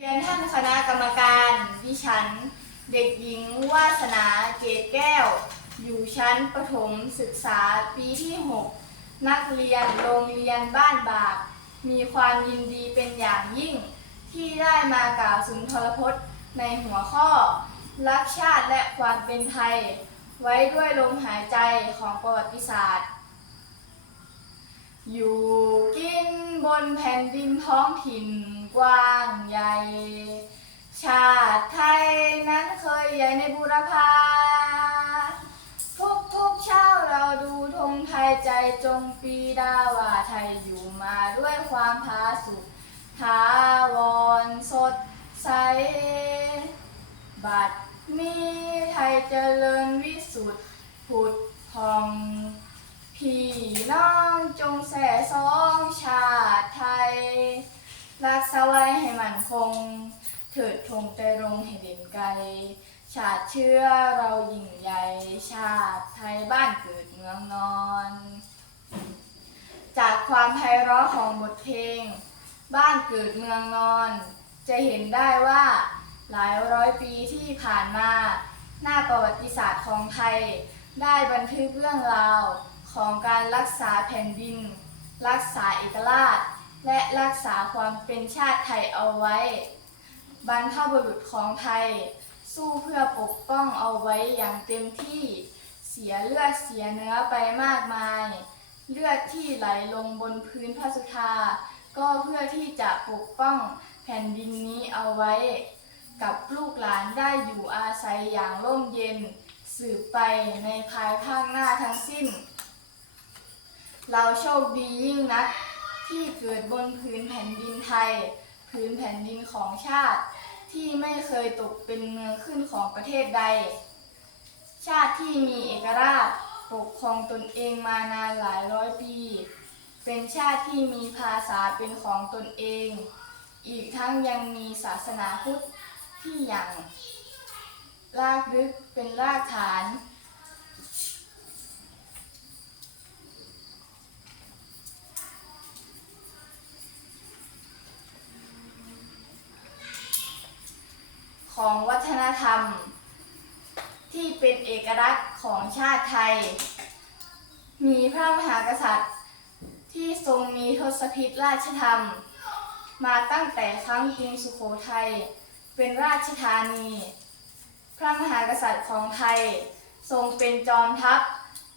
เรียนท่านคณะกรรมการดิฉัน เด็กหญิงวาสนาเกตแก้ว อยู่ชั้นประถมศึกษาปีที่ 6 นักเรียนโรงเรียนบ้านบาก มีความยินดีเป็นอย่างยิ่ง ที่ได้มากล่าวสุนทรพจน์ในหัวข้อ รักชาติและความเป็นไทย ไว้ด้วยลมหายใจของประวัติศาสตร์ อยู่กินบนแผ่นดินท้องถิ่นกว้างใหญ่ ชาติไทยนั้นเคยใหญ่ในบูรพาทุกทุกเช้าเราดูธงไทยใจจงปีดาว่าไทยอยู่มาด้วยความผาสุกทาวรสดใส บัดนี้ไทยเจริญวิสุทธิ์ผุดพอง พี่น้องจงแส่สองชาติไทย รักษาไว้ให้มันคง เถิดธงใจรงให้เด่นไกล ชาติเชื้อเรายิ่งใหญ่ ชาติไทยบ้านเกิดเมืองนอน จากความไพเราะของบทเพลง บ้านเกิดเมืองนอน จะเห็นได้ว่าหลายร้อยปีที่ผ่านมา หน้าประวัติศาสตร์ของไทย ได้บันทึกเรื่องราว ของการรักษาแผ่นดิน รักษาเอกราช และรักษาความเป็นชาติไทยเอาไว้ บรรพบุรุษของไทย สู้เพื่อปกป้องเอาไว้อย่างเต็มที่ เสียเลือดเสียเนื้อไปมากมาย เลือดที่ไหลลงบนพื้นพระสุธา ก็เพื่อที่จะปกป้องแผ่นดินนี้เอาไว้ กับลูกหลานได้อยู่อาศัยอย่างร่มเย็น สืบไปในภายภาคหน้าทั้งสิ้น เราโชคดียิ่งนัก ที่เกิดบนพื้นแผ่นดินไทย พื้นแผ่นดินของชาติ ที่ไม่เคยตกเป็นเมืองขึ้นของประเทศใด ชาติที่มีเอกราชปกครองตนเองมานานหลายร้อยปี เป็นชาติที่มีภาษาเป็นของตนเอง อีกทั้งยังมีศาสนาพุทธที่อย่างรากลึกเป็นรากฐาน ของวัฒนธรรม ที่เป็นเอกลักษณ์ของชาติไทย มีพระมหากษัตริย์ ที่ทรงมีทศพิธราชธรรม มาตั้งแต่ครั้งกรุงสุโขทัยเป็นราชธานี พระมหากษัตริย์ของไทย ทรงเป็นจอมทัพ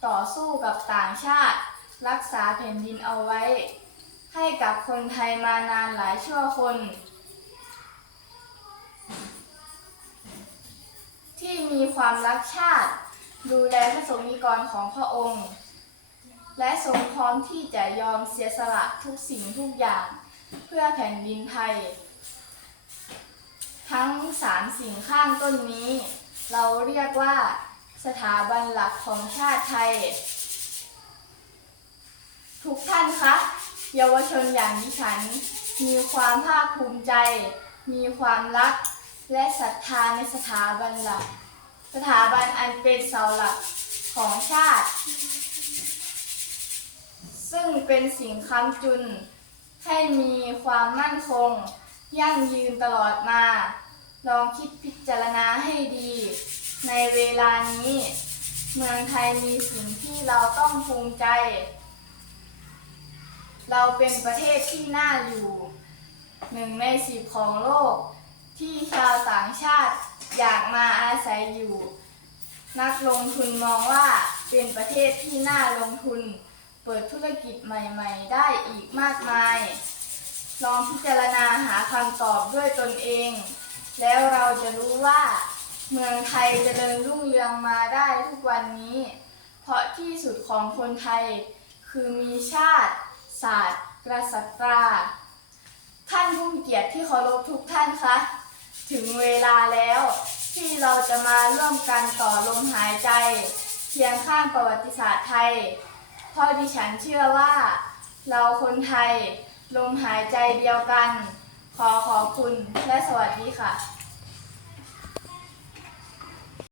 ต่อสู้กับต่างชาติ รักษาแผ่นดินเอาไว้ ให้กับคนไทยมานานหลายชั่วคน ที่มีความรักชาติ ดูแลพระสงฆ์นิกรของพระองค์ และทรงพร้อมที่จะยอมเสียสละทุกสิ่งทุกอย่าง เพื่อแผ่นดินไทย ทั้งสามสิ่งข้างต้นนี้ เราเรียกว่าสถาบันหลักของชาติไทย ทุกท่านคะเยาวชนอย่างดิฉัน มีความภาคภูมิใจ มีความรัก และศรัทธาในสถาบันหลัก สถาบันอันเป็นเสาหลักของชาติ ซึ่งเป็นสิ่งค้ำจุน ให้มีความมั่นคง ยั่งยืนตลอดมา ลองคิดพิจารณาให้ดี ในเวลานี้ เมืองไทยมีสิ่งที่เราต้องภูมิใจ เราเป็นประเทศที่น่าอยู่หนึ่งในสิบของโลก ที่ชาวต่างชาติอยากมาอาศัยอยู่ นักลงทุนมองว่าเป็นประเทศที่น่าลงทุน เปิดธุรกิจใหม่ๆ ได้อีกมากมาย ลองพิจารณาหาคำตอบด้วยตนเอง แล้วเราจะรู้ว่า เมืองไทยจะเจริญรุ่งเรืองมาได้ทุกวันนี้ เพราะที่สุดของคนไทย คือมีชาติ ศาสตร์กษัตราท่านผู้มีเกียรติที่เคารพทุกท่านคะ ถึงเวลาแล้ว ที่เราจะมาร่วมกันต่อลมหายใจเคียงข้างประวัติศาสตร์ไทย เพราะดิฉันเชื่อว่า เราคนไทยลมหายใจเดียวกัน ขอขอบคุณและสวัสดีค่ะ